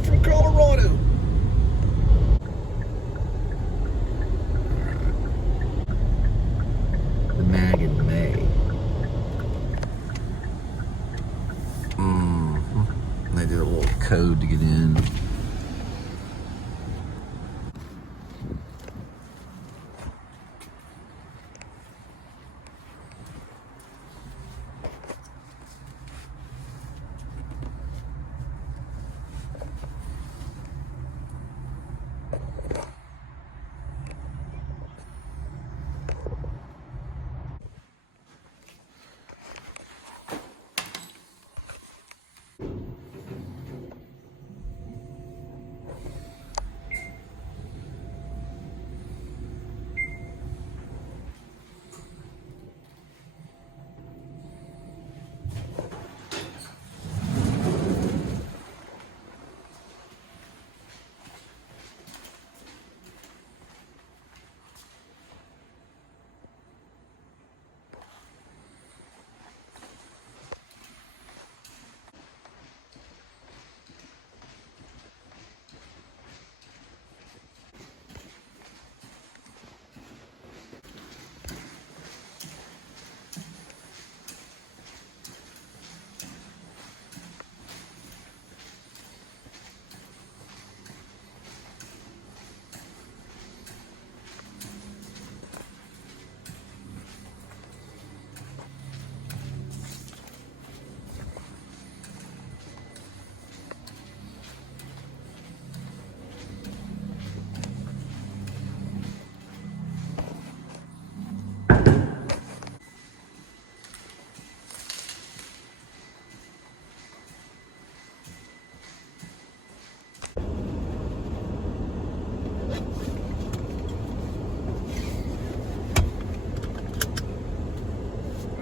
way from Colorado. The Mag in May. They did a little code to get in.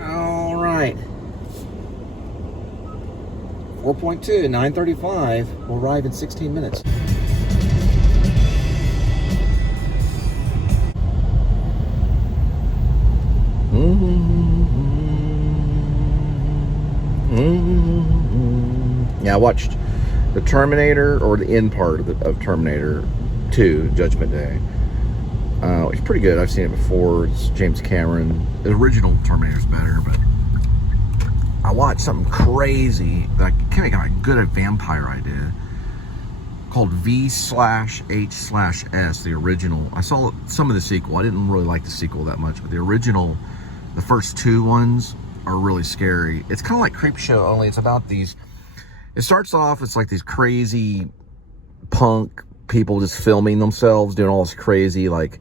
All right. 4.2, 9:35. We'll arrive in 16 minutes. Yeah, I watched the Terminator, or the end part of Terminator 2, Judgment Day. It's pretty good. I've seen it before. It's James Cameron. The original Terminator's better, but I watched something crazy that I can't make a good vampire idea called V/H/S, the original. I saw some of the sequel. I didn't really like the sequel that much, but the original, the first two ones are really scary. It's kind of like Creepshow, only it's about these. It starts off, it's like these crazy punk people just filming themselves, doing all this crazy, like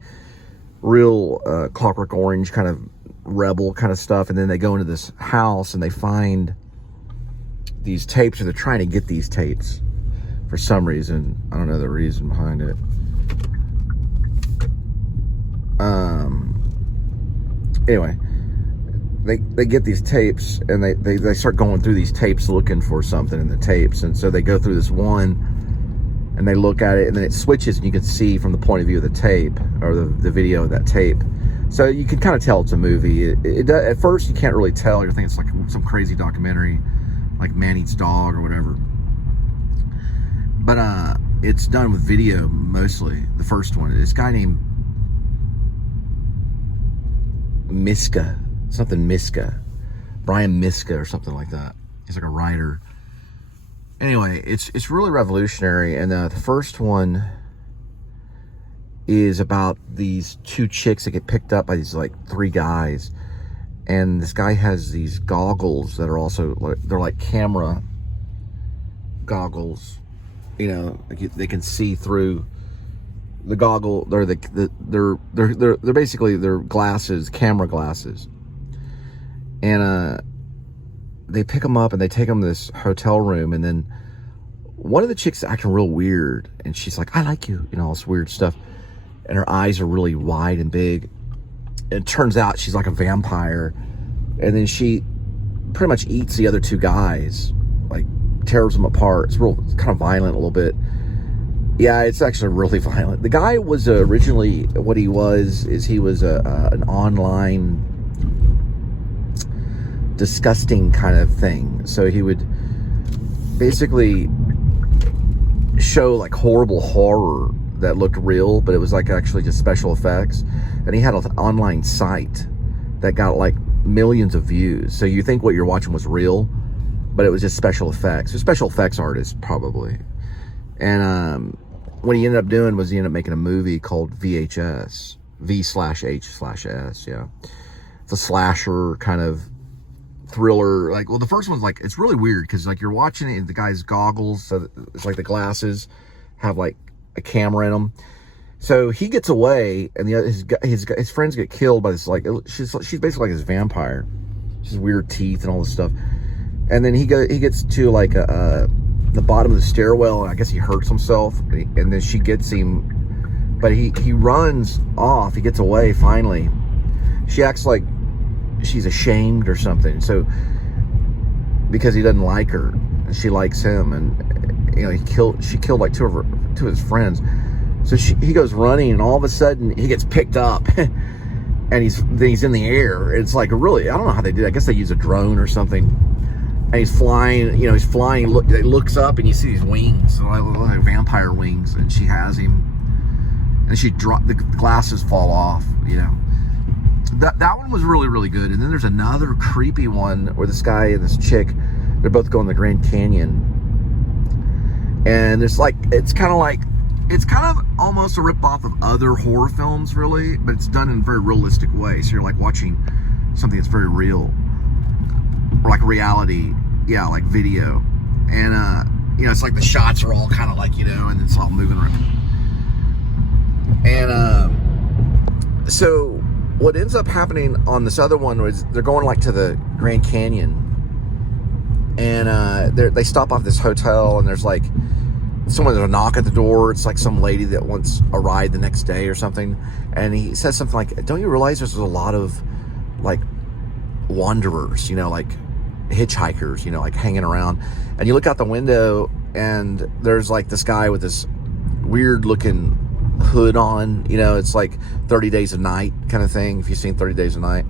real Clockwork Orange kind of rebel kind of stuff. And then they go into this house and they find these tapes, or they're trying to get these tapes for some reason. I don't know the reason behind it. Anyway, they get these tapes, and they start going through these tapes looking for something in the tapes. And so they go through this one, and they look at it, and then it switches, and you can see from the point of view of the tape, or the video of that tape. So you can kind of tell it's a movie. At first, you can't really tell. You're thinking it's like some crazy documentary, like Man Eats Dog or whatever. But it's done with video mostly. The first one, this guy named Miska, Brian Miska or something like that. He's like a writer. Anyway, it's really revolutionary. And the first one is about these two chicks that get picked up by these like three guys, and this guy has these goggles that are also they're like camera goggles, you know, like they can see through the goggle. They're basically they're glasses, camera glasses, and they pick them up and they take them to this hotel room, and then one of the chicks is acting real weird, and she's like, "I like you," you know, all this weird stuff. And her eyes are really wide and big. And it turns out she's like a vampire. And then she pretty much eats the other two guys, like tears them apart. It's kind of violent a little bit. Yeah, it's actually really violent. The guy was originally, what he was an online disgusting kind of thing. So he would basically show like horrible horror that looked real, but it was like actually just special effects. And he had an online site that got like millions of views. So you think what you're watching was real, but it was just special effects. A special effects artist, probably. And what he ended up doing was he ended up making a movie called VHS. V/H/S, yeah. It's a slasher kind of thriller. Like, well, the first one's like, it's really weird because like you're watching it, the guy's goggles, so it's like the glasses have like a camera in them. So he gets away, and his friends get killed by this, like, she's basically like this vampire. She's weird teeth and all this stuff. And then he gets to like the bottom of the stairwell, and I guess he hurts himself, and then she gets him, but he runs off. He gets away finally. She acts like she's ashamed or something, so because he doesn't like her, and she likes him, and you know she killed like two of his friends. So he goes running, and all of a sudden he gets picked up, and he's in the air. It's like really, I don't know how they did it. I guess they use a drone or something. And he's flying, you know, he's flying. He looks up, and you see these wings, like vampire wings, and she has him, and the glasses fall off, you know. That one was really, really good. And then there's another creepy one where this guy and this chick, they're both going to the Grand Canyon, and it's kind of almost a rip-off of other horror films, really, but it's done in a very realistic way. So you're like watching something that's very real, or like reality, yeah, like video. And you know, it's like the shots are all kind of like, you know, and it's all moving around. And so what ends up happening on this other one was they're going like to the Grand Canyon, and they stop off this hotel, and there's like someone's gonna knock at the door. It's like some lady that wants a ride the next day or something, and he says something like, "Don't you realize there's a lot of like wanderers, you know, like hitchhikers, you know, like hanging around?" And you look out the window, and there's like this guy with this weird looking hood on, you know, it's like 30 Days a Night kind of thing, if you've seen 30 Days a Night.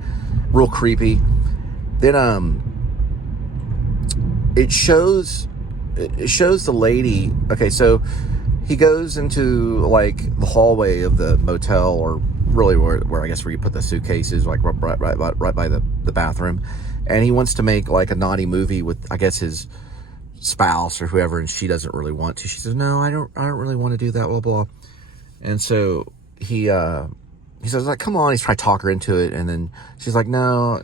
Real creepy. Then it shows the lady. Okay, so he goes into like the hallway of the motel, or really where I guess where you put the suitcases, like right by the bathroom, and he wants to make like a naughty movie with, I guess, his spouse or whoever, and she doesn't really want to. She says, "No, I don't really want to do that, blah blah." And so he says, like, "Come on." He's trying to talk her into it, and then she's like, "No,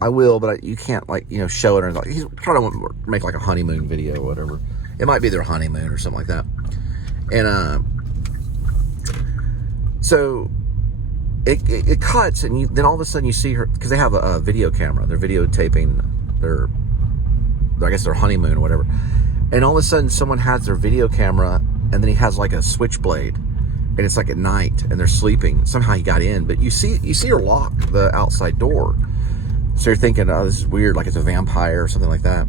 I will, but you can't, like, you know, show it." Or like, he's trying to make like a honeymoon video or whatever. It might be their honeymoon or something like that. And so it cuts, and then all of a sudden you see her, because they have a video camera. They're videotaping their honeymoon or whatever. And all of a sudden someone has their video camera, and then he has like a switchblade, and it's like at night, and they're sleeping. Somehow he got in, but you see her lock the outside door. So you're thinking, oh, this is weird, like it's a vampire or something like that.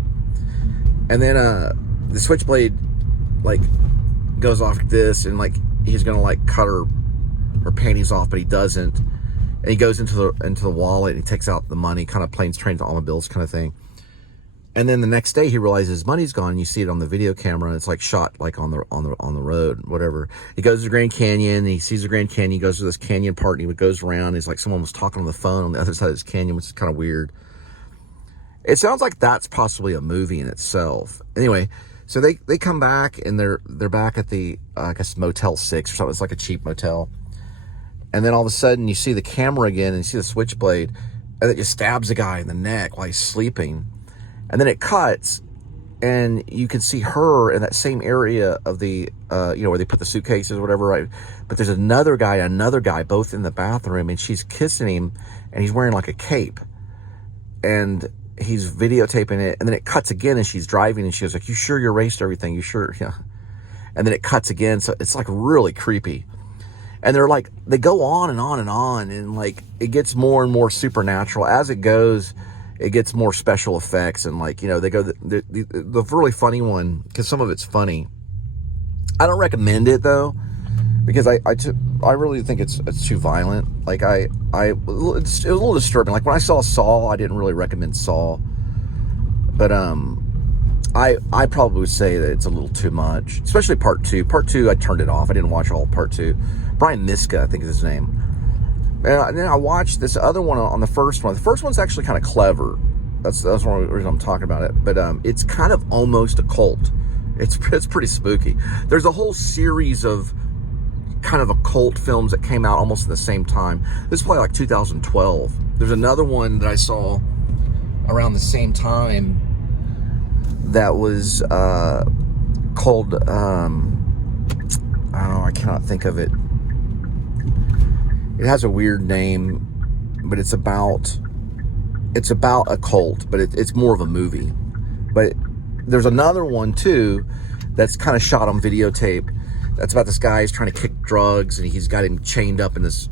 And then the switchblade like goes off like this, and like he's gonna like cut her panties off, but he doesn't. And he goes into the wallet, and he takes out the money, kind of planes, trains, automobiles kind of thing. And then the next day he realizes his money's gone, and you see it on the video camera, and it's like shot like on the road, whatever. He goes to the Grand Canyon, and he sees the Grand Canyon. He goes to this canyon part, and he goes around. He's like, someone was talking on the phone on the other side of this canyon, which is kind of weird. It sounds like that's possibly a movie in itself. Anyway, so they come back, and they're back at the I guess Motel 6 or something. It's like a cheap motel. And then all of a sudden you see the camera again, and you see the switchblade, and it just stabs the guy in the neck while he's sleeping. And then it cuts, and you can see her in that same area of the, you know, where they put the suitcases or whatever, right? But there's another guy, both in the bathroom, and she's kissing him, and he's wearing like a cape. And he's videotaping it, and then it cuts again, and she's driving, and she was like, "You sure you erased everything? You sure?" Yeah. And then it cuts again, so it's like really creepy. And they go on and on and on, and like it gets more and more supernatural as it goes. It gets more special effects, and like, you know, they go the really funny one, because some of it's funny. I don't recommend it though, because I really think it's too violent. Like it was a little disturbing. Like when I saw Saw, I didn't really recommend Saw, but I I probably would say that it's a little too much, especially part two. Part two, I turned it off. I didn't watch all of part two. Brian Miska, I think is his name. And then I watched this other one on the first one. The first one's actually kind of clever. That's one of the reason I'm talking about it. But it's kind of almost a cult. It's pretty spooky. There's a whole series of kind of occult films that came out almost at the same time. This is probably like 2012. There's another one that I saw around the same time that was called I don't know, I cannot think of it. It has a weird name, but it's about a cult, but it's more of a movie. But there's another one too that's kind of shot on videotape. That's about this guy who's trying to kick drugs, and he's got him chained up in this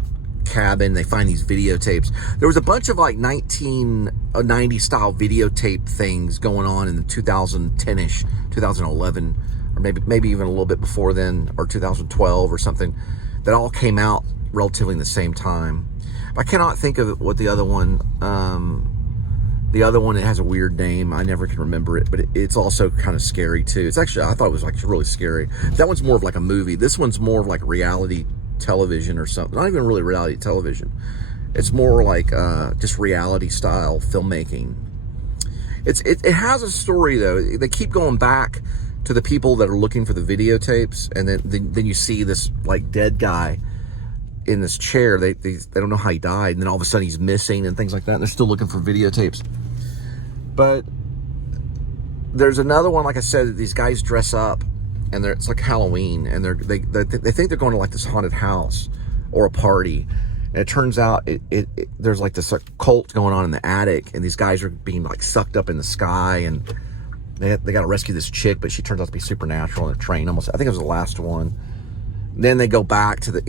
cabin. They find these videotapes. There was a bunch of like 1990 style videotape things going on in the 2010ish, 2011, or maybe even a little bit before then, or 2012 or something, that all came out relatively in the same time. I cannot think of what the other one. The other one, it has a weird name. I never can remember it, but it's also kind of scary too. It's actually, I thought it was like really scary. That one's more of like a movie. This one's more of like reality television or something. Not even really reality television. It's more like just reality style filmmaking. It has a story though. They keep going back to the people that are looking for the videotapes, and then you see this like dead guy in this chair. They don't know how he died, and then all of a sudden he's missing and things like that, and they're still looking for videotapes. But there's another one, like I said, these guys dress up, and it's like Halloween, and they think they're going to like this haunted house or a party, and it turns out there's like this cult going on in the attic, and these guys are being like sucked up in the sky, and they got to rescue this chick, but she turns out to be supernatural in a train. Almost, I think it was the last one. Then they go back to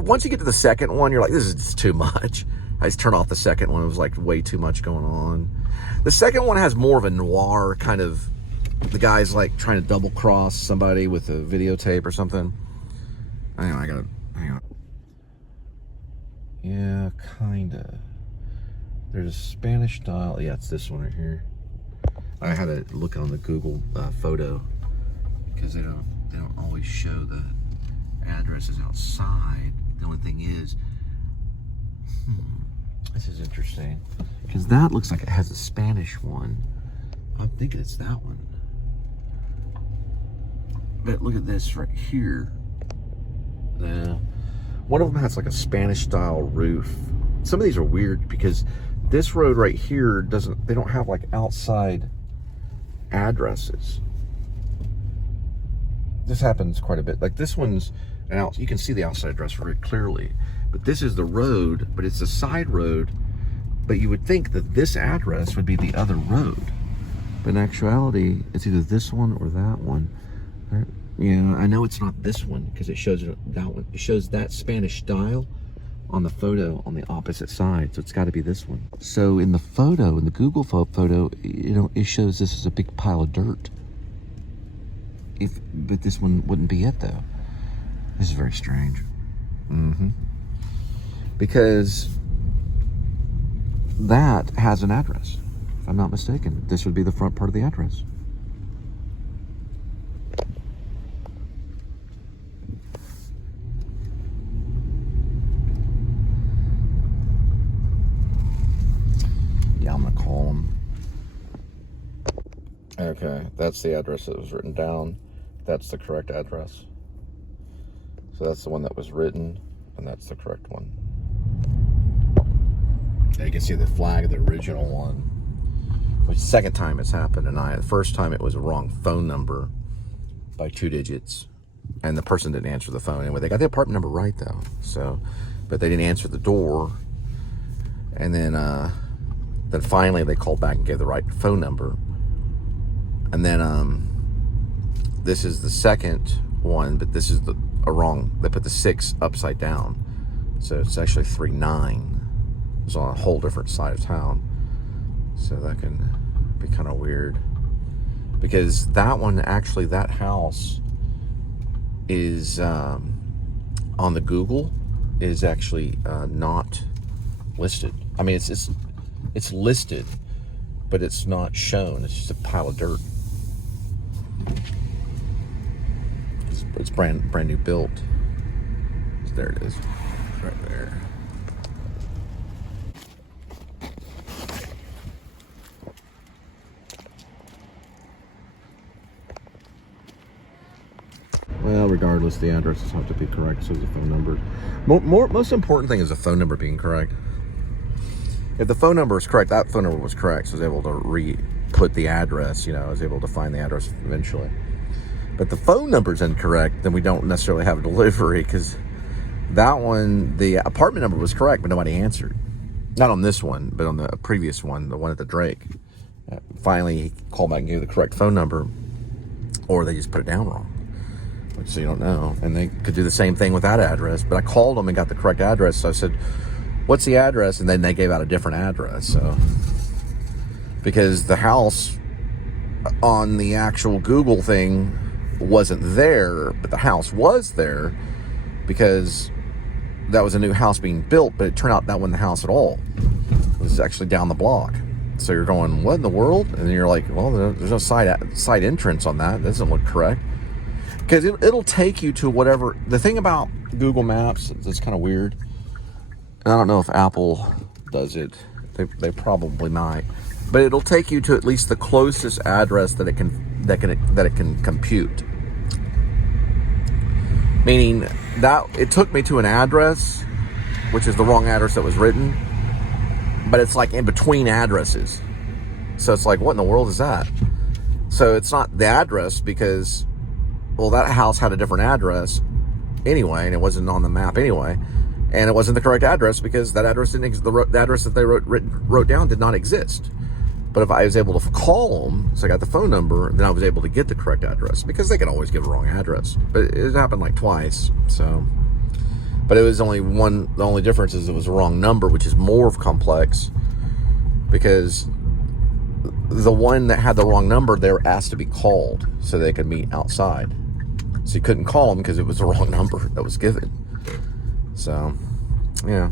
once you get to the second one, you're like, this is just too much. I just turned off the second one. It was like way too much going on. The second one has more of a noir kind of, the guy's like trying to double cross somebody with a videotape or something. Hang on. Yeah, kinda. There's a Spanish style. Yeah, it's this one right here. I had to look on the Google photo because they don't always show the addresses outside. The only thing is, this is interesting because that looks like it has a Spanish one. I'm thinking it's that one. But look at this right here. One of them has like a Spanish style roof. Some of these are weird because this road right here they don't have like outside addresses. This happens quite a bit. Like this one's you can see the outside address very clearly, but this is the road, but it's a side road. But you would think that this address would be the other road, but in actuality, it's either this one or that one. Yeah, I know it's not this one because it shows that one. It shows that Spanish style on the photo on the opposite side, so it's got to be this one. So in the photo, in the Google photo, it shows this is a big pile of dirt. But this one wouldn't be it though. This is very strange. Because that has an address. If I'm not mistaken, this would be the front part of the address. Yeah, I'm gonna call them. Okay, that's the address that was written down. That's the correct address. So that's the one that was written, and that's the correct one. Now you can see the flag of the original one. Which second time it's happened tonight. The first time it was a wrong phone number by 2 digits, and the person didn't answer the phone. Anyway, they got the apartment number right though. So, but they didn't answer the door, and then finally they called back and gave the right phone number. And then this is the second one, but this is a wrong. They put the 6 upside down, so it's actually 39. It's on a whole different side of town, so that can be kind of weird. Because that one, actually, that house is on the Google is actually not listed. I mean, it's listed, but it's not shown. It's just a pile of dirt. It's brand new built. So there it is, right there. Well, regardless, the addresses have to be correct, so the phone number. Most important thing is the phone number being correct. If the phone number is correct, that phone number was correct, so I was able to re-put the address, you know, I was able to find the address eventually. But the phone number's incorrect, then we don't necessarily have a delivery, because that one, the apartment number was correct, but nobody answered. Not on this one, but on the previous one, the one at the Drake. Finally, he called back and gave the correct phone number, or they just put it down wrong. So you don't know. And they could do the same thing with that address. But I called them and got the correct address. So I said, what's the address? And then they gave out a different address. So, because the house on the actual Google thing wasn't there, but the house was there because that was a new house being built, but it turned out that wasn't the house at all. It was actually down the block. So you're going, what in the world? And you're like, well, there's no side entrance on that. That doesn't look correct. Because it'll take you to whatever. The thing about Google Maps that's kind of weird, and I don't know if Apple does it. They probably might, but it'll take you to at least the closest address that it can compute. Meaning that it took me to an address, which is the wrong address that was written, but it's like in between addresses. So it's like, what in the world is that? So it's not the address because, well, that house had a different address anyway, and it wasn't on the map anyway, and it wasn't the correct address because that address didn't exist. The address that they wrote down did not exist. But if I was able to call them, so I got the phone number, then I was able to get the correct address, because they can always give a wrong address. But it happened like twice, so. But it was only one. The only difference is it was a wrong number, which is more complex, because the one that had the wrong number, they were asked to be called so they could meet outside. So you couldn't call them because it was the wrong number that was given. So, yeah.